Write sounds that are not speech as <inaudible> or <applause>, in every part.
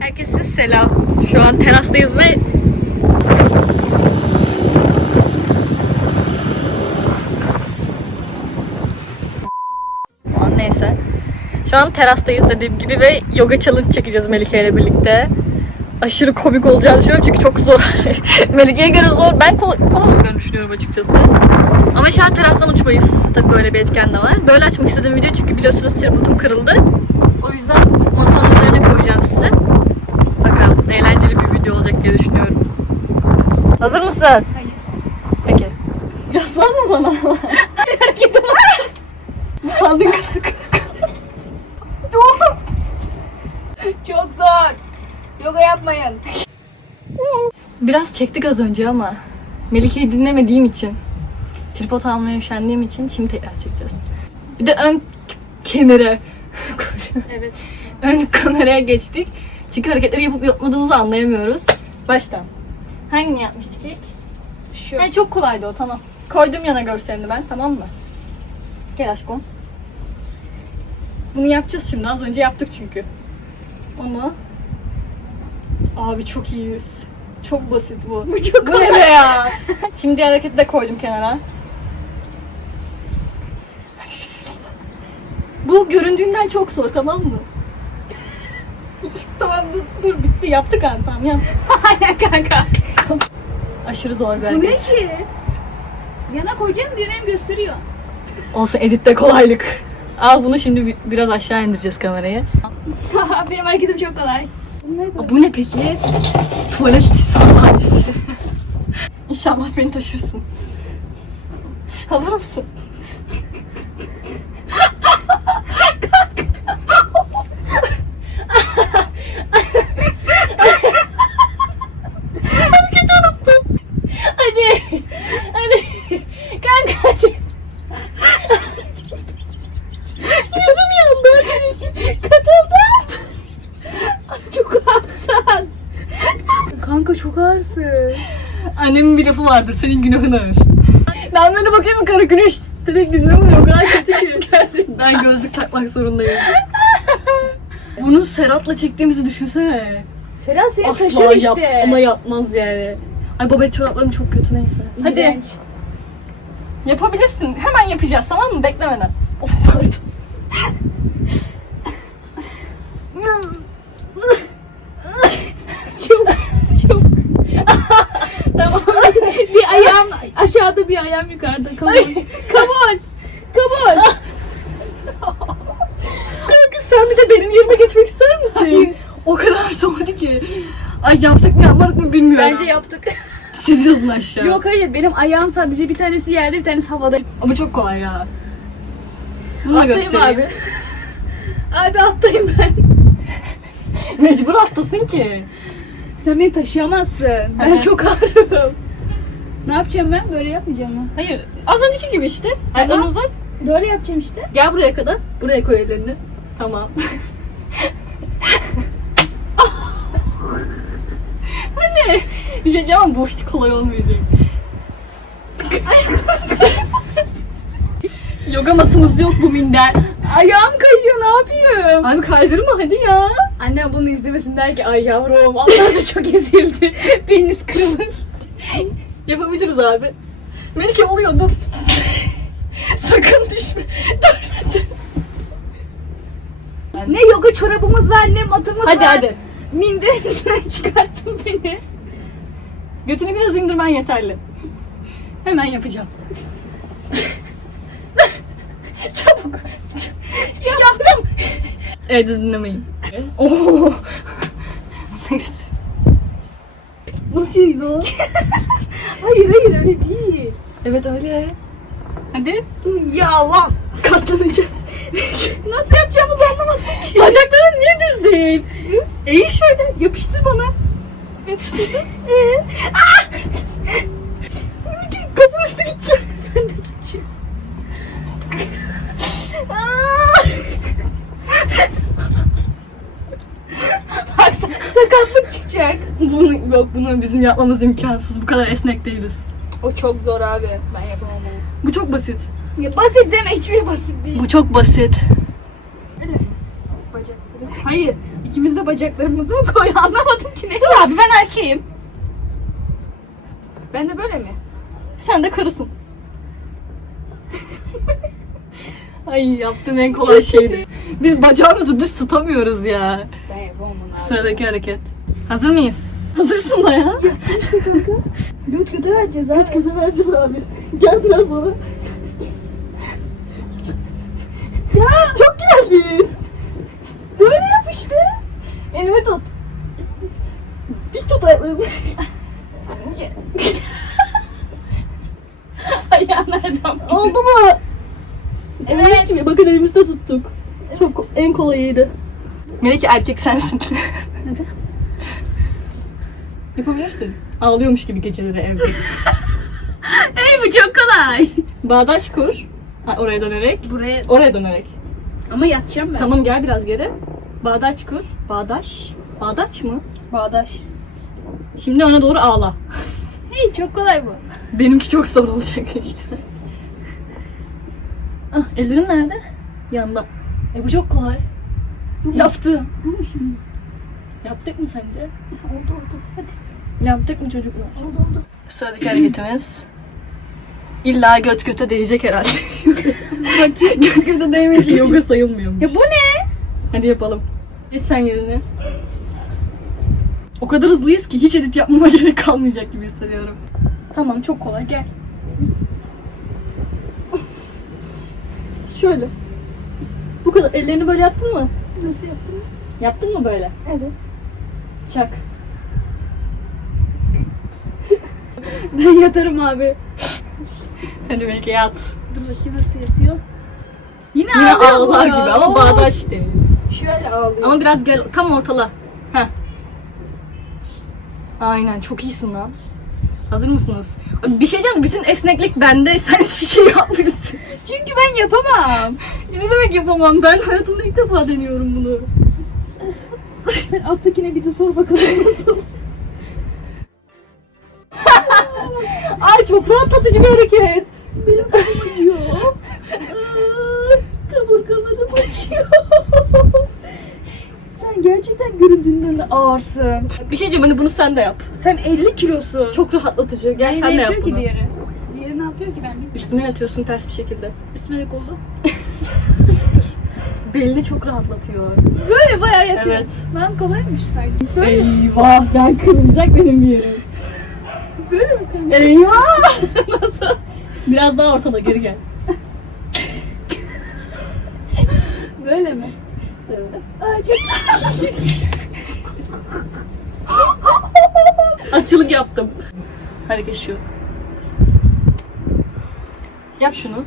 Herkese selam. Şu an terastayız ve Aman neyse. Şu an terastayız dediğim gibi ve yoga challenge çekeceğiz Melike ile birlikte. Aşırı komik olacağını düşünüyorum çünkü çok zor. <laughs> Melike'ye göre zor. Ben kolay, olacağını düşünüyorum açıkçası. Ama şu an terastan uçmayız. Tabii böyle bir etken de var. Böyle açmak istediğim video çünkü biliyorsunuz tripodum kırıldı. O yüzden masanın üzerine koyacağım size. Eğlenceli olacak diye düşünüyorum. Hazır mısın? Hayır. Peki. Yaslanma bana. Hareketim Bu sandın Çok zor. Yoga yapmayın. Biraz çektik az önce ama Melike'yi dinlemediğim için tripod almaya üşendiğim için şimdi tekrar çekeceğiz. Bir de ön kamera <laughs> Evet. ön kameraya geçtik. Çünkü hareketleri yapıp yapmadığımızı anlayamıyoruz. Baştan. Hangini yapmıştık ilk? Şu. Ha, çok kolaydı o tamam. Koydum yana görselini ben tamam mı? Gel aşkım. Bunu yapacağız şimdi. Az önce yaptık çünkü. Onu. Abi çok iyiyiz. Çok basit bu. Bu çok bu ne be ya? <laughs> şimdi hareketi de koydum kenara. Bu göründüğünden çok zor tamam mı? <laughs> tamam dur, dur bitti yaptık abi tamam yap. <laughs> Aynen kanka. Aşırı zor bir Bu hareket. ne ki? Yana koyacağım diyor hem gösteriyor. Olsun editte kolaylık. Al bunu şimdi bi- biraz aşağı indireceğiz kamerayı. <laughs> Benim hareketim çok kolay. Bu ne Aa, bu ne peki? Tuvalet sandalyesi. İnşallah beni taşırsın. Hazır mısın? Hareketi unuttum. Hadi. Hadi. Kanka hadi. Yüzüm yandı. Katıldı. Çok ağırsın. Kanka çok ağırsın. Annemin bir lafı vardır. Senin günahın ağır. Ben böyle bakayım mı kara güneş direkt bize vuruyor. O kadar kötü ki. <laughs> ben gözlük takmak zorundayım. <laughs> Bunu Serhat'la çektiğimizi düşünsene. Serhat seni Asla taşır işte. yap, ama yapmaz yani. Ay babet çoraplarım çok kötü neyse. Hadi İğrenç. yapabilirsin. Hemen yapacağız tamam mı? Beklemeden. Of pardon. Çok çok. tamam. bir ayağım ayağım yukarıda. Come on. Come on. Kanka sen bir de benim yerime geçmek ister misin? Hayır. O kadar zordu ki. Ay yaptık mı yapmadık mı bilmiyorum. Bence yaptık. Siz yazın aşağı. Yok hayır benim ayağım sadece bir tanesi yerde bir tanesi havada. Ama çok kolay ya. Bunu da göstereyim. abi. Abi attayım ben. Mecbur atlasın ki. Sen beni taşıyamazsın. Ben çok ağrıyorum. Ne yapacağım ben? Böyle yapmayacağım mı? Hayır. Az önceki gibi işte. Ayaklarını uzat. Böyle yapacağım işte. Gel buraya kadar. Buraya koy ellerini. Tamam. <laughs> Anne. Bir şey diyeceğim ama bu hiç kolay olmayacak. <laughs> Yoga matımız yok bu minder. Ayağım kayıyor ne yapayım? Abi kaydırma hadi ya. Annem bunu izlemesin der ki ay yavrum Allah da çok ezildi. <laughs> Penis kırılır. Yapabiliriz abi. Melike oluyor dur. Sakın düşme. Dur. Ne yoga çorabımız var ne matımız Hadi var. hadi. Minderin üstüne <laughs> çıkarttın beni. Götünü biraz indirmen yeterli. Hemen yapacağım. Çabuk. Yaptım. Evet dinlemeyin. Oo. Nasıl o? <laughs> Hayır hayır öyle değil. Evet öyle. Hadi. Ya Allah. Katlanacağız. <laughs> Nasıl yapacağımızı anlamadım ki. Bacakların niye düz değil? Düz. Eğil şöyle. Yapıştır bana. Yapıştırdım. Bunu, yok bunu bizim yapmamız imkansız. Bu kadar esnek değiliz. O çok zor abi. Ben yapamam onu. Bu çok basit. Ya basit deme hiçbir basit değil. Bu çok basit. Öyle mi? Bacakları. Hayır. İkimiz de bacaklarımızı mı koy? Anlamadım ki ne? Dur abi ben erkeğim. Ben de böyle mi? Sen de karısın. <laughs> Ay yaptığım en kolay şeydi. Biz bacağımızı düz tutamıyoruz ya. Ben yapamam abi. Sıradaki hareket. Hazır mıyız? Hazırsın da ya. Göt göte vereceğiz abi. Kötü vereceğiz abi. Gel biraz bana. Ya Çok geldin. böyle yap işte. Elimi tut. Dik tut ayaklarımı. Ayağı nereden? Oldu mu? Evet. Olmuş gibi. Bakın elimizde tuttuk. Çok en kolayıydı. Melike erkek sensin. Neden? Yapabilirsin. Ağlıyormuş gibi geceleri evde. <laughs> Hey bu çok kolay. Bağdaş kur. Ha, oraya dönerek. Buraya Oraya dönerek. ama yatacağım ben. Tamam gel biraz geri. Bağdaş kur. Bağdaş. Bağdaş mı? Bağdaş. Şimdi öne doğru ağla. <laughs> Hey çok kolay bu. Benimki çok zor olacak büyük ihtimal. Ah, ellerim nerede? Yanda. E bu çok kolay. Yaptım. Yaptık mı sence? Oldu oldu. Hadi. Yaptık mı çocuklar? Oldu oldu. Sıradaki hareketimiz. İlla göt göte değecek herhalde. göt göte değmeyince yoga sayılmıyormuş. Ya bu ne? Hadi yapalım. Geç sen yerine. O kadar hızlıyız ki hiç edit yapmama <laughs> gerek kalmayacak gibi hissediyorum. Tamam çok kolay gel. Şöyle. Bu kadar. Ellerini böyle yaptın mı? Nasıl yaptın? Yaptın mı böyle? Evet. Çak. Ben yatarım abi. Hadi belki yat. Dur bakayım nasıl yatıyor. Yine, Yine ağlıyor ağlar bu gibi ya. ama bağdaş değil. Şöyle ağlıyor. Ama biraz gel tam ortala. Heh. Aynen çok iyisin lan. Hazır mısınız? Bir şey diyeceğim bütün esneklik bende sen hiçbir şey yapmıyorsun. <laughs> Çünkü ben yapamam. <laughs> ne demek yapamam ben hayatımda ilk defa deniyorum bunu. Sen alttakine bir de sor bakalım nasıl. <laughs> çok rahatlatıcı bir hareket. Benim kolum acıyor. <laughs> Kaburgalarım acıyor. <laughs> Sen gerçekten göründüğünden de ağırsın. Bir şey diyeceğim hani bunu sen de yap. Sen 50 kilosun. Çok rahatlatıcı. Gel sen de yap bunu. ki diğeri? Diğeri ne yapıyor ki ben bilmiyorum. Üstüne yatıyorsun ters bir şekilde. Üstüme de koldu. <laughs> Belini çok rahatlatıyor. Böyle bayağı yatıyor. Evet. Ben kolaymış sanki. Böyle, Eyvah gel kırılacak benim yerim. Böyle mi kanka? Eyvah! <laughs> Nasıl? Biraz daha ortada geri gel. Böyle mi? Çok... Açılık yaptım. Hareket şu. Yap şunu.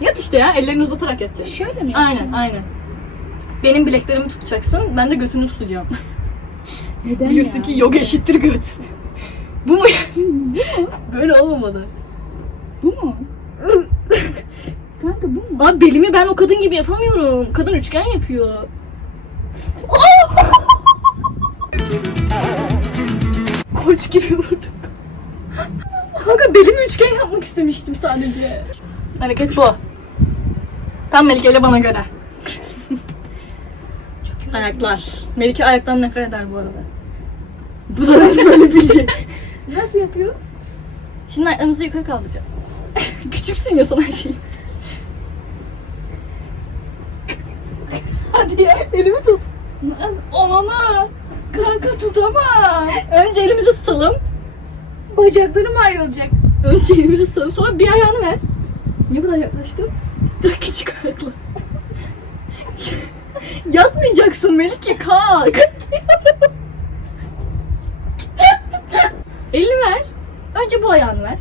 Yat işte ya. Ellerini uzatarak yatacaksın. Şöyle mi? Aynen, aynen. Benim bileklerimi tutacaksın. Ben de götünü tutacağım. Neden Biliyorsun ya? ki yoga eşittir göt. Bu mu? Böyle olmamalı. Bu mu? Kanka bu mu? Abi belimi ben o kadın gibi yapamıyorum. Kadın üçgen yapıyor. <laughs> Koç gibi vurdum. Kanka belimi üçgen yapmak istemiştim sadece. Hareket bu. Tam Melike ile bana göre. Ayaklar. Melike ayaktan nefret eder bu arada. Bu da böyle bir şey. Nasıl yapıyor? Şimdi ayaklarımızı yukarı kaldıracağız. <laughs> Küçüksün ya sana şey. Hadi ya. Elimi tut. Ananı. Kanka tutamam. Önce elimizi tutalım. Bacaklarım ayrılacak. Önce elimizi tutalım. Sonra bir ayağını ver. Niye bu kadar yaklaştın? Daha küçük ayakla. <laughs> Yatmayacaksın Melike kalk. Elini ver. Önce bu ayağını ver.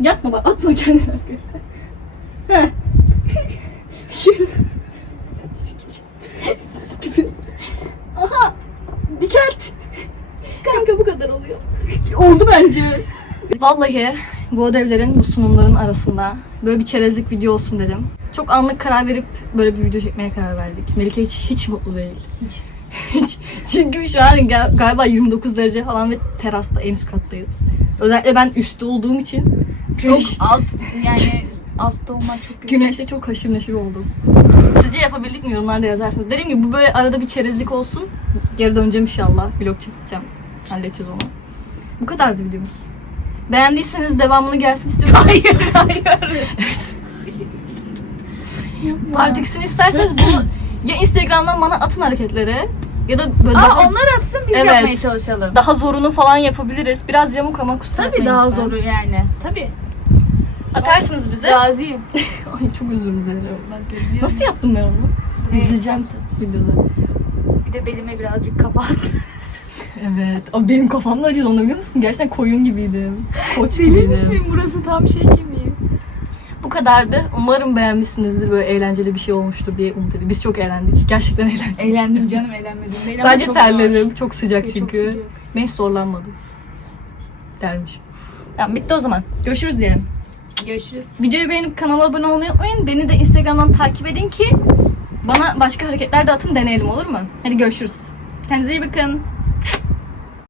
Yatma bak atma kendini arkaya. Şimdi. Aha. Dikkat. Kanka bu kadar oluyor. Oldu bence. Vallahi bu ödevlerin, bu sunumların arasında böyle bir çerezlik video olsun dedim. Çok anlık karar verip böyle bir video çekmeye karar verdik. Melike hiç hiç mutlu değil. Hiç. Çünkü şu an gal- galiba 29 derece falan ve terasta en üst kattayız. Özellikle ben üstte olduğum için Çok güneş alt yani Altta olmak çok kötü. Güneşte çok haşır neşir oldum. Sizce yapabildik mi? Yorumlarda yazarsınız. Dediğim gibi bu böyle arada bir çerezlik olsun. Geri döneceğim inşallah. Vlog çekeceğim. Halledeceğiz onu. Bu kadardı videomuz. Beğendiyseniz devamını gelsin istiyorsanız. Hayır <laughs> hayır. Part ikisini isterseniz bunu ya Instagram'dan bana atın hareketleri ya da böyle Aa, daha, onlar atsın biz Evet. yapmaya çalışalım. daha zorunu falan yapabiliriz. Biraz yamuk ama kusura Tabii daha lütfen. zoru yani. Tabii. Atarsınız bize. Razıyım. <laughs> Ay çok özür dilerim. Bak Nasıl yaptım ben onu? İzleyeceğim videoda. Bir de belime birazcık kapat. <laughs> Evet. O benim kafamda acıdı onu biliyor musun? Gerçekten koyun gibiydim. Koç Deli gibiydim. misin? Burası tam şey kemiği. Kadardı. Umarım beğenmişsinizdir. Böyle eğlenceli bir şey olmuştur diye umut ediyorum. Biz çok eğlendik. Gerçekten eğlendik. Eğlendim canım eğlenmedim. Değil ama Sadece çok terledim. Çok sıcak zor. çünkü. Çok sıcak. Ben hiç zorlanmadım. Dermiş. Tamam bitti o zaman. Görüşürüz diyelim. Görüşürüz. Videoyu beğenip kanala abone olmayı unutmayın. Beni de Instagram'dan takip edin ki bana başka hareketler de atın deneyelim olur mu? Hadi görüşürüz. Kendinize iyi bakın.